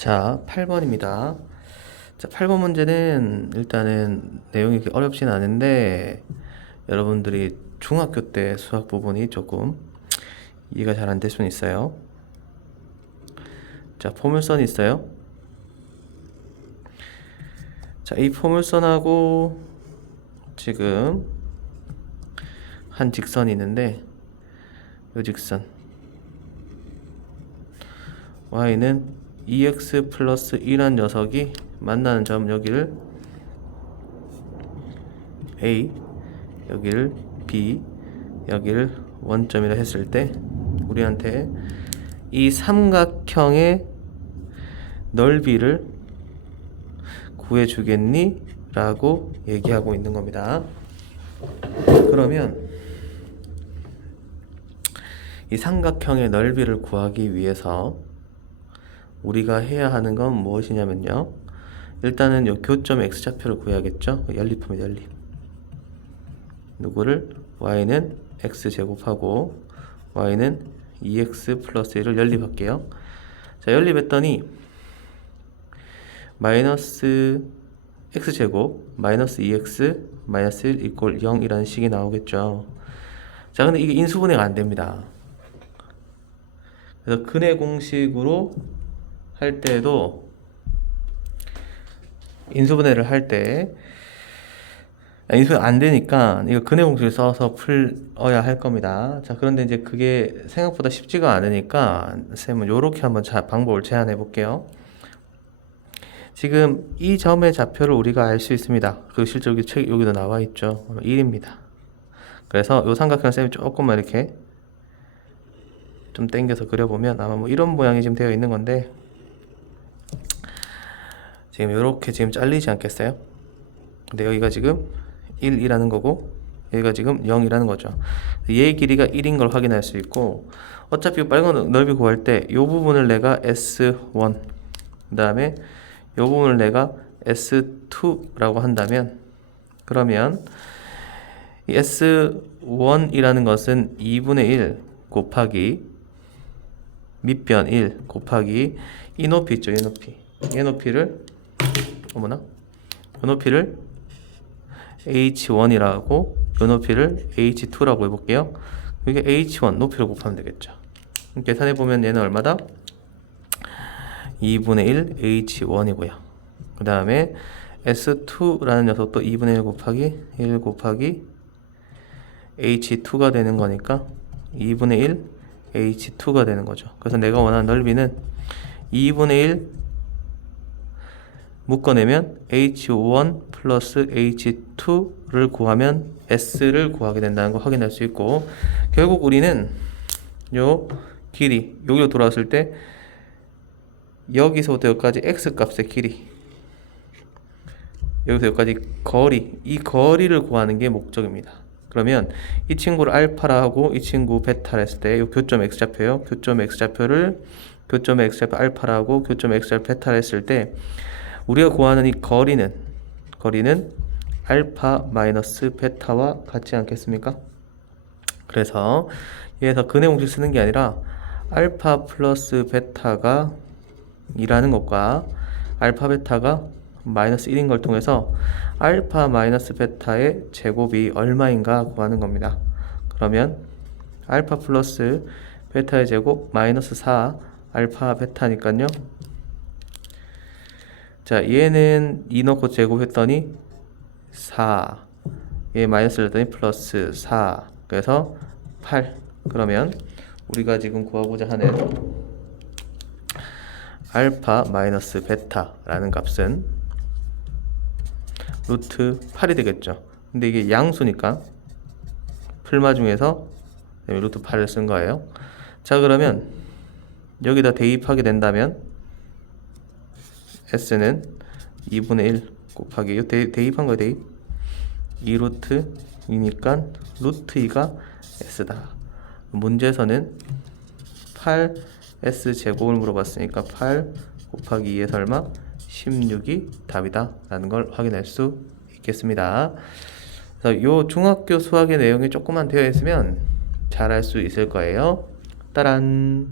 자, 8번입니다. 자, 8번 문제는 일단은 내용이 어렵진 않은데 여러분들이 중학교 때 수학 부분이 조금 이해가 잘 안 될 수는 있어요. 자, 포물선이 있어요. 자, 이 포물선하고 지금 한 직선이 있는데 이 직선 y는 2x 플러스 1한 녀석이 만나는 점 여기를 a 여기를 b 여기를 원점이라 했을 때 우리한테 이 삼각형의 넓이를 구해주겠니? 라고 얘기하고 있는 겁니다. 그러면 이 삼각형의 넓이를 구하기 위해서 우리가 해야 하는 건 무엇이냐면요. 일단은 요 교점 x좌표를 구해야겠죠. 연립합니다. 연립. 누구를 y는 x 제곱하고 y는 2x 플러스 1을 연립할게요. 자, 연립했더니 마이너스 x 제곱 마이너스 2x 마이너스 1 이꼴 0이라는 식이 나오겠죠. 자, 근데 이게 인수분해가 안 됩니다. 그래서 근의 공식으로 할 때도 인수분해를 할 때 인수분해 안 되니까 이거 근의 공식을 써서 풀어야 할 겁니다. 자, 그런데 이제 그게 생각보다 쉽지가 않으니까 쌤은 요렇게 한번 자, 방법을 제안해 볼게요. 지금 이 점의 좌표를 우리가 알 수 있습니다. 그 실제 여기 책 여기도 나와 있죠. 1입니다. 그래서 요 삼각형 쌤이 조금만 이렇게 좀 당겨서 그려보면 아마 뭐 이런 모양이 지금 되어 있는 건데 지금 이렇게 지금 잘리지 않겠어요? 근데 여기가 지금 1이라는 거고 여기가 지금 0이라는 거죠. 얘의 길이가 1인 걸 확인할 수 있고 어차피 빨간 넓이 구할 때 이 부분을 내가 S1 그 다음에 이 부분을 내가 S2라고 한다면 그러면 이 S1이라는 것은 2분의 1 곱하기 밑변 1 곱하기 이 높이 있죠, 이 높이. 이 높이를 어머나. 이 높이를 h1이라고 이 높이를 h2라고 해볼게요. 이게 h1 높이를 곱하면 되겠죠. 계산해 보면 얘는 얼마다? 2분의 1 h1이고요. 그 다음에 s2라는 녀석도 2분의 1 곱하기 1 곱하기 h2가 되는 거니까 2분의 1 h2가 되는 거죠. 그래서 내가 원하는 넓이는 2분의 1 묶어내면 h1 플러스 h2를 구하면 s를 구하게 된다는 걸 확인할 수 있고 결국 우리는 요 길이 여기로 돌아왔을 때 여기서부터 여기까지 x 값의 길이 여기서 여기까지 거리 이 거리를 구하는 게 목적입니다. 그러면 이 친구를 알파라 하고 이 친구 베타라 했을 때 이 교점 x좌표요. 교점 x좌표를 교점 x좌표 알파라 하고 교점 x좌표 베타라 했을 때 우리가 구하는 이 거리는 거리는 알파 마이너스 베타와 같지 않겠습니까? 그래서 여기서 근의 공식 쓰는 게 아니라 알파 플러스 베타가 이라는 것과 알파 베타가 마이너스 1인 걸 통해서 알파 마이너스 베타의 제곱이 얼마인가 구하는 겁니다. 그러면 알파 플러스 베타의 제곱 마이너스 4 알파 베타니까요. 자, 얘는 2 넣고 제곱했더니 4. 얘 마이너스를 했더니 플러스 4. 그래서 8. 그러면 우리가 지금 구하고자 하는 알파 마이너스 베타라는 값은 루트 8이 되겠죠. 근데 이게 양수니까 풀마 중에서 루트 8을 쓴 거예요. 자, 그러면 여기다 대입하게 된다면 s는 2분의 1 곱하기 이 대, 대입한 거예요 대입. 2루트 이니까 루트 2가 s다. 문제에서는 8s 제곱을 물어봤으니까 8 곱하기 2에서 얼마? 16이 답이다. 라는 걸 확인할 수 있겠습니다. 그래서 요 중학교 수학의 내용이 조금만 되어 있으면 잘 할 수 있을 거예요. 따란